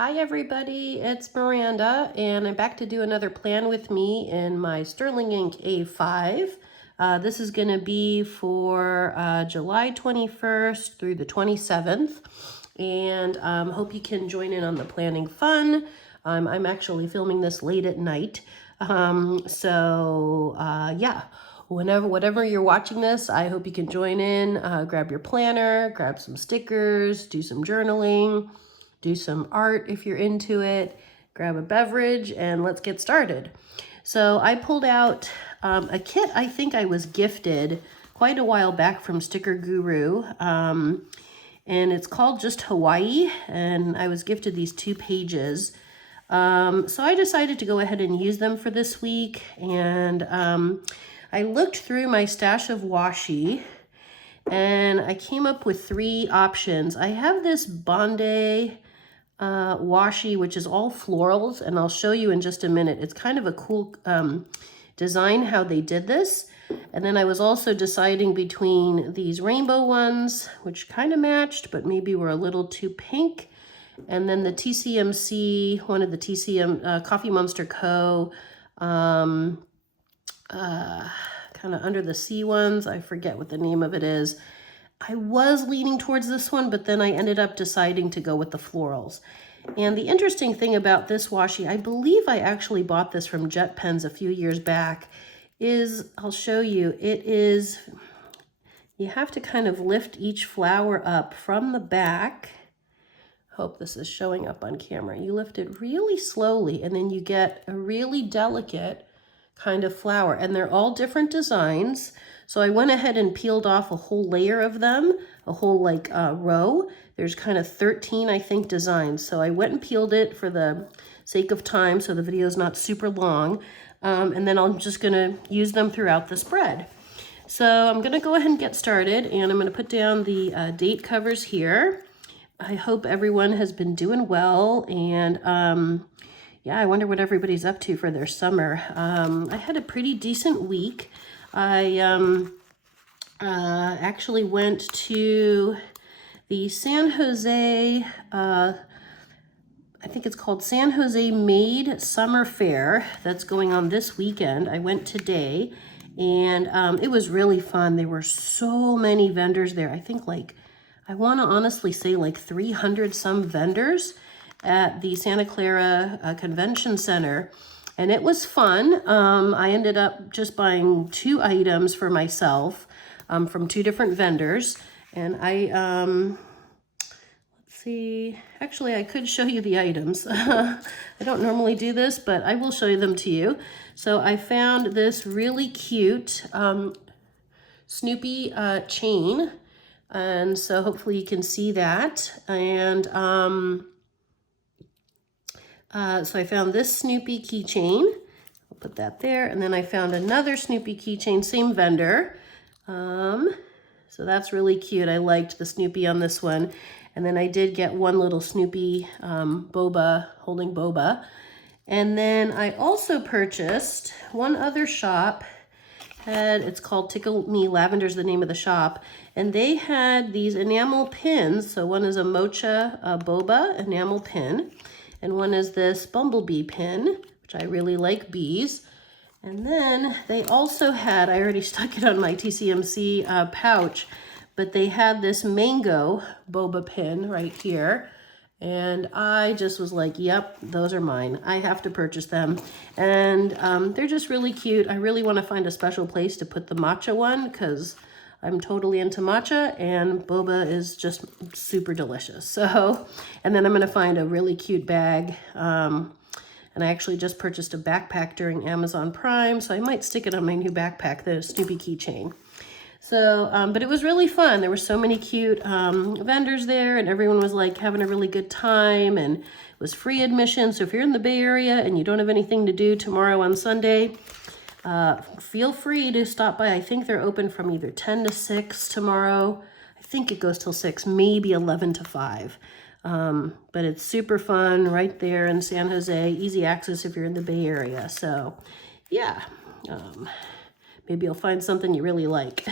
Hi everybody, it's Miranda and I'm back to do another plan with me in my Sterling Ink A5. This is going to be for July 21st through the 27th, and hope you can join in on the planning fun. I'm actually filming this late at night, yeah. Whatever you're watching this, I hope you can join in, grab your planner, grab some stickers, do some journaling, do some art if you're into it, grab a beverage, and let's get started. So I pulled out a kit I think I was gifted quite a while back from Sticker Guru, and it's called just Hawaii, and I was gifted these 2 pages. So I decided to go ahead and use them for this week, and I looked through my stash of washi, and I came up with 3 options. I have this Bande washi, which is all florals, and I'll show you in just a minute. It's kind of a cool design how they did this. And then I was also deciding between these rainbow ones, which kind of matched, but maybe were a little too pink. And then the TCMC, one of the TCM Coffee Monster Co. Kind of under the sea ones. I forget what the name of it is. I was leaning towards this one, but then I ended up deciding to go with the florals. And the interesting thing about this washi, I believe I actually bought this from Jet Pens a few years back, is, I'll show you, it is, you have to kind of lift each flower up from the back. Hope this is showing up on camera. You lift it really slowly, and then you get a really delicate kind of flower, and they're all different designs. So I went ahead and peeled off a whole layer of them, a whole row. There's kind of 13, I think, designs. So I went and peeled it for the sake of time, so the video is not super long. And then I'm just gonna use them throughout the spread. So I'm gonna go ahead and get started, and I'm gonna put down the date covers here. I hope everyone has been doing well, and yeah, I wonder what everybody's up to for their summer. I had a pretty decent week. I actually went to the San Jose, I think it's called San Jose Made Summer Fair that's going on this weekend. I went today, and it was really fun. There were so many vendors there. I think I want to honestly say 300 some vendors at the Santa Clara Convention Center, and it was fun. I ended up just buying 2 items for myself from 2 different vendors, and let's see, actually I could show you the items. I don't normally do this, but I will show you them to you. So I found this really cute Snoopy chain, and so hopefully you can see that. And so I found this Snoopy keychain. I'll put that there. And then I found another Snoopy keychain, same vendor. So that's really cute. I liked the Snoopy on this one. And then I did get one little Snoopy boba, holding boba. And then I also purchased one other shop. It's called Tickle Me Lavender's the name of the shop. And they had these enamel pins. So one is a mocha boba enamel pin, and one is this bumblebee pin, which I really like bees. And then they also had, I already stuck it on my TCMC pouch, but they had this mango boba pin right here. And I just was like, yep, those are mine. I have to purchase them. And they're just really cute. I really want to find a special place to put the matcha one, because I'm totally into matcha, and boba is just super delicious. So, and then I'm going to find a really cute bag. And I actually just purchased a backpack during Amazon Prime, so I might stick it on my new backpack, the Snoopy keychain. So, but it was really fun. There were so many cute vendors there, and everyone was having a really good time, and it was free admission. So if you're in the Bay Area and you don't have anything to do tomorrow on Sunday, feel free to stop by. I think they're open from either 10 to 6 tomorrow. I think it goes till 6, maybe 11 to 5. But it's super fun right there in San Jose. Easy access if you're in the Bay Area. So yeah, maybe you'll find something you really like.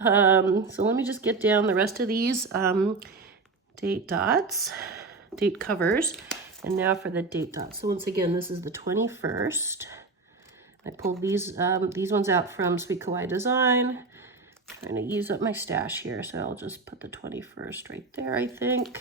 So let me just get down the rest of these date dots. date covers. And now for the date dots. So once again, this is the 21st. I pulled these ones out from Sweet Kawaii Design. Trying to use up my stash here, so I'll just put the 21st right there, I think.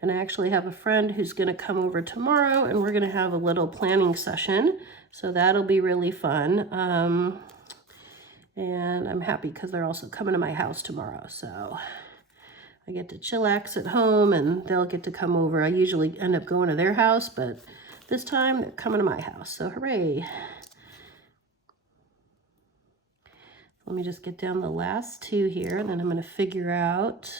And I actually have a friend who's going to come over tomorrow, and we're going to have a little planning session. So that'll be really fun. And I'm happy because they're also coming to my house tomorrow. So I get to chillax at home, and they'll get to come over. I usually end up going to their house, but this time they're coming to my house. So hooray. Let me just get down the last two here, and then I'm going to figure out.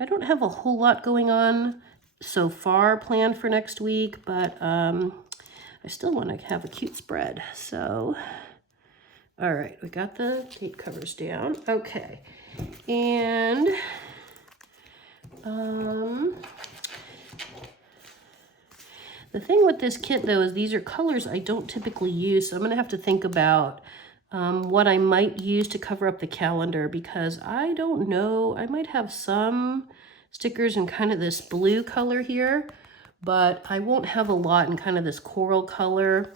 I don't have a whole lot going on so far planned for next week, but I still want to have a cute spread. So, all right, we got the date covers down. Okay, and the thing with this kit, though, is these are colors I don't typically use, so I'm going to have to think about what I might use to cover up the calendar, because I don't know. I might have some stickers in kind of this blue color here, but I won't have a lot in kind of this coral color.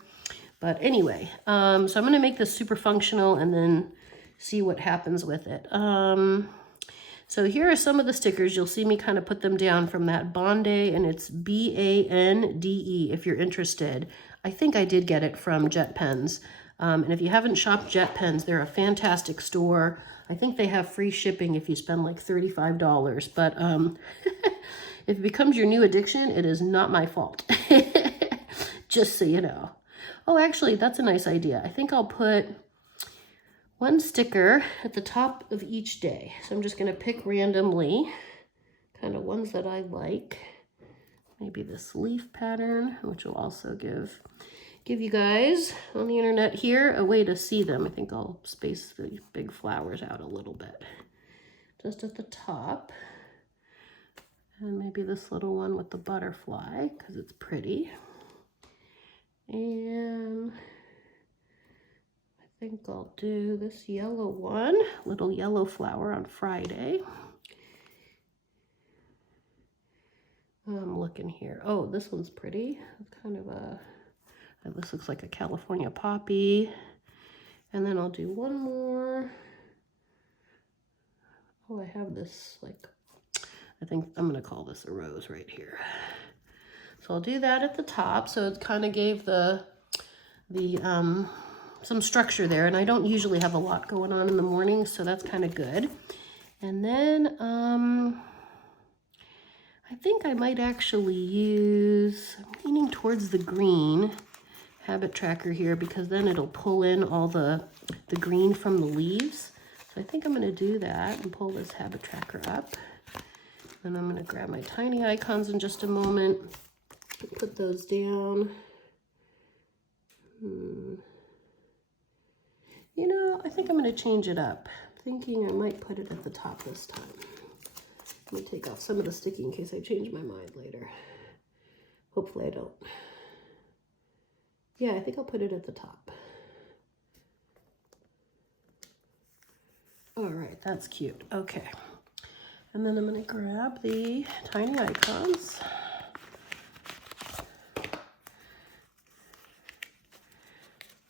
But anyway, so I'm going to make this super functional and then see what happens with it. So here are some of the stickers. You'll see me kind of put them down from that Bande, and it's Bande if you're interested. I think I did get it from Jet Pens. And if you haven't shopped Jet Pens, they're a fantastic store. I think they have free shipping if you spend like $35. But if it becomes your new addiction, it is not my fault. Just so you know. Oh, actually, that's a nice idea. I think I'll put one sticker at the top of each day. So I'm just going to pick randomly kind of ones that I like. Maybe this leaf pattern, which will also give you guys on the internet here a way to see them. I think I'll space the big flowers out a little bit just at the top. And maybe this little one with the butterfly because it's pretty. And I think I'll do this yellow one, little yellow flower on Friday. I'm looking here. Oh, this one's pretty. It's kind of this looks like a California poppy. And then I'll do one more. Oh, I have this, like, I think I'm going to call this a rose right here. So I'll do that at the top. So it kind of gave some structure there. And I don't usually have a lot going on in the morning, so that's kind of good. And then I think I might actually use, I'm leaning towards the green habit tracker here, because then it'll pull in all the green from the leaves. So I think I'm going to do that and pull this habit tracker up. And I'm going to grab my tiny icons in just a moment, put those down. You know, I think I'm going to change it up. I'm thinking I might put it at the top this time. Let me take off some of the sticky in case I change my mind later. Hopefully I don't. Yeah, I think I'll put it at the top. All right, that's cute. Okay. And then I'm going to grab the tiny icons.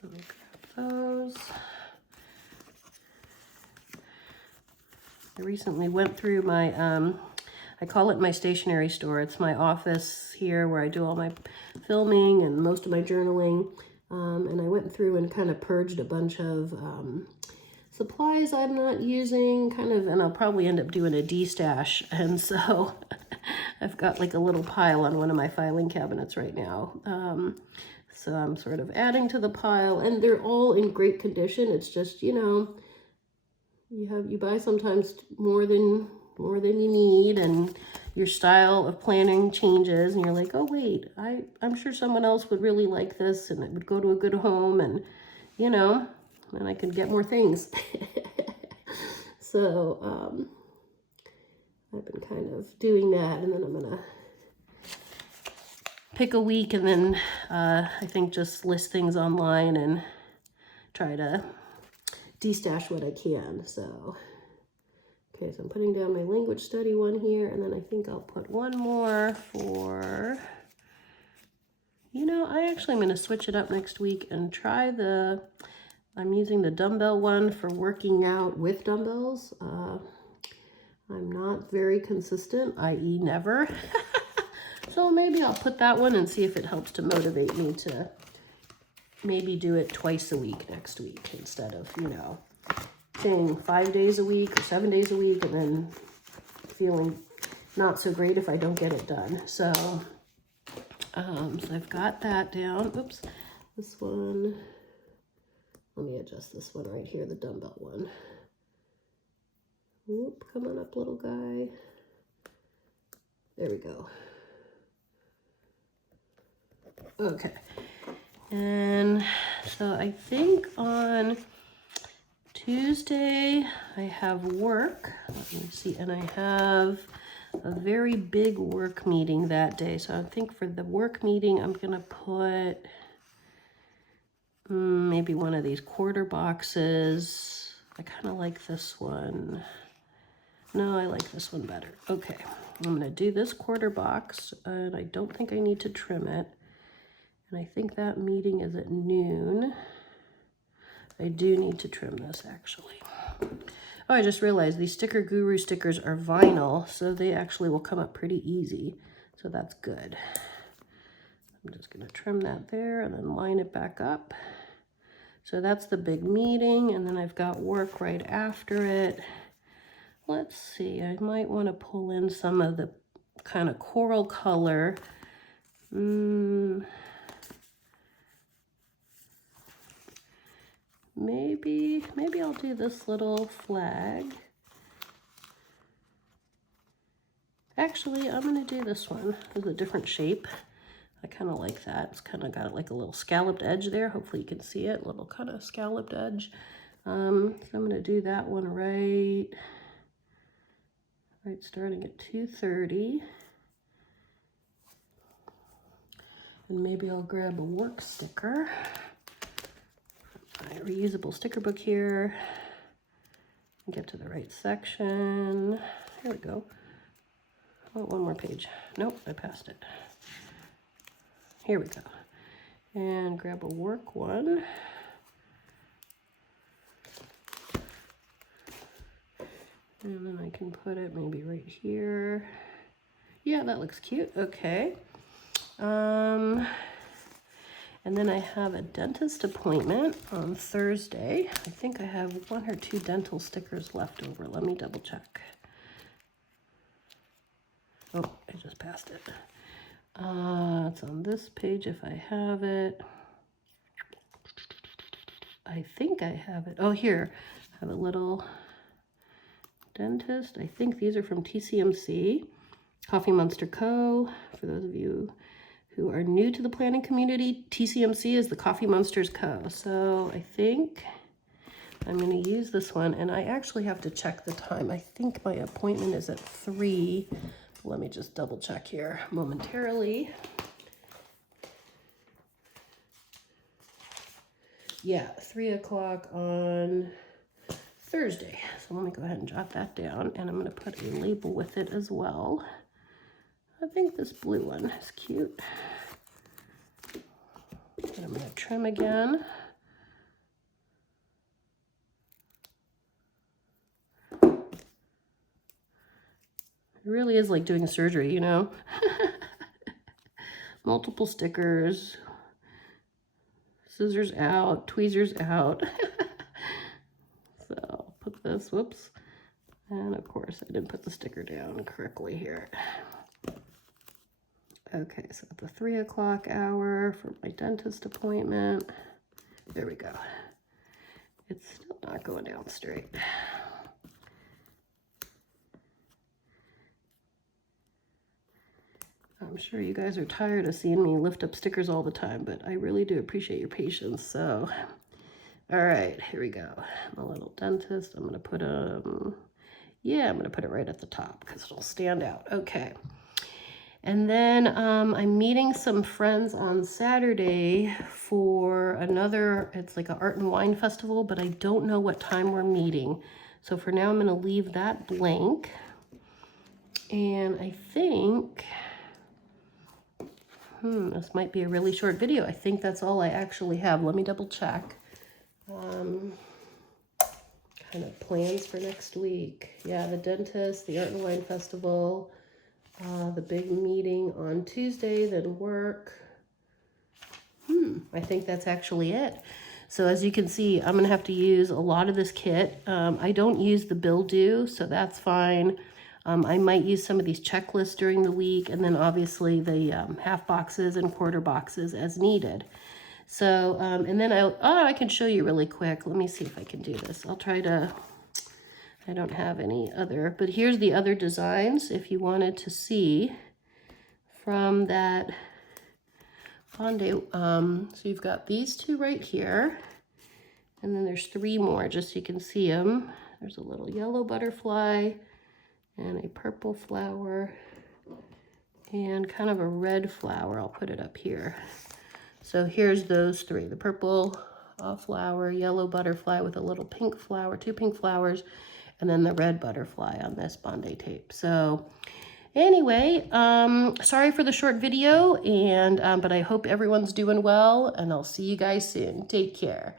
Let me grab those. I recently went through my, I call it my stationery store. It's my office here where I do all my filming and most of my journaling. And I went through and kind of purged a bunch of supplies I'm not using, and I'll probably end up doing a de-stash. And so I've got like a little pile on one of my filing cabinets right now. So I'm sort of adding to the pile, and they're all in great condition. It's just, you know, you buy sometimes more than you need, and your style of planning changes, and you're like, oh wait, I'm sure someone else would really like this, and it would go to a good home, and you know, and I could get more things. So I've been kind of doing that, and then I'm gonna pick a week, and then I think just list things online and try to de-stash what I can. So Okay, so I'm putting down my language study one here, and then I think I'll put one more for, you know, I actually am going to switch it up next week and try I'm using the dumbbell one for working out with dumbbells. I'm not very consistent, i.e. never. So maybe I'll put that one and see if it helps to motivate me to maybe do it twice a week next week instead of, you know, saying 5 days a week or 7 days a week and then feeling not so great if I don't get it done. So, so I've got that down. Oops, this one. Let me adjust this one right here, the dumbbell one. Whoop, come on up, little guy. There we go. Okay. And so I think on Tuesday I have work. Let me see, and I have a very big work meeting that day. So I think for the work meeting, I'm gonna put maybe one of these quarter boxes. I kind of like this one. No, I like this one better. Okay, I'm gonna do this quarter box, and I don't think I need to trim it. And I think that meeting is at noon. I do need to trim this actually. Oh, I just realized these Sticker Guru stickers are vinyl, so they actually will come up pretty easy. So that's good. I'm just gonna trim that there and then line it back up. So that's the big meeting, and then I've got work right after it. Let's see, I might want to pull in some of the kind of coral color. Maybe I'll do this little flag. Actually, I'm gonna do this one with a different shape. I kind of like that. It's kind of got like a little scalloped edge there. Hopefully you can see it, a little kind of scalloped edge. So I'm gonna do that one right starting at 2:30. And maybe I'll grab a work sticker. My reusable sticker book here. Get to the right section. Here we go. Oh, one more page. Nope, I passed it. Here we go. And grab a work one. And then I can put it maybe right here. Yeah, that looks cute. Okay. And then I have a dentist appointment on Thursday. I think I have 1 or 2 dental stickers left over. Let me double check. Oh, I just passed it. It's on this page if I have it. I think I have it. Oh, here. I have a little dentist. I think these are from TCMC, Coffee Monster Co. For those of you who are new to the planning community, TCMC is the Coffee Monsters Co. So I think I'm going to use this one, and I actually have to check the time. I think my appointment is at 3. Let me just double check here momentarily. Yeah, 3 o'clock on Thursday. So let me go ahead and jot that down, and I'm going to put a label with it as well. I think this blue one is cute. And I'm going to trim again. It really is like doing a surgery, you know? Multiple stickers. Scissors out, tweezers out. So I'll put this, whoops. And of course I didn't put the sticker down correctly here. Okay, so at the 3 o'clock hour for my dentist appointment. There we go. It's still not going down straight. I'm sure you guys are tired of seeing me lift up stickers all the time, but I really do appreciate your patience. So, all right, here we go. My little dentist. I'm gonna put I'm gonna put it right at the top because it'll stand out. Okay. And then I'm meeting some friends on Saturday for another, it's like an art and wine festival, but I don't know what time we're meeting. So for now, I'm going to leave that blank. And I think, this might be a really short video. I think that's all I actually have. Let me double check. Kind of plans for next week. Yeah, the dentist, the Art and Wine Festival, the big meeting on Tuesday, then work. I think that's actually it. So as you can see, I'm going to have to use a lot of this kit. I don't use the bill due, so that's fine. I might use some of these checklists during the week, and then obviously the half boxes and quarter boxes as needed. So, and then I can show you really quick. Let me see if I can do this. I'll try to, I don't have any other, but here's the other designs if you wanted to see from that Bande. So you've got these two right here, and then there's 3 more, just so you can see them. There's a little yellow butterfly, and a purple flower, and kind of a red flower. I'll put it up here. So here's those 3, the purple flower, yellow butterfly with a little pink flower, 2 pink flowers, and then the red butterfly on this Bande tape. So anyway, sorry for the short video, and but I hope everyone's doing well, and I'll see you guys soon. Take care.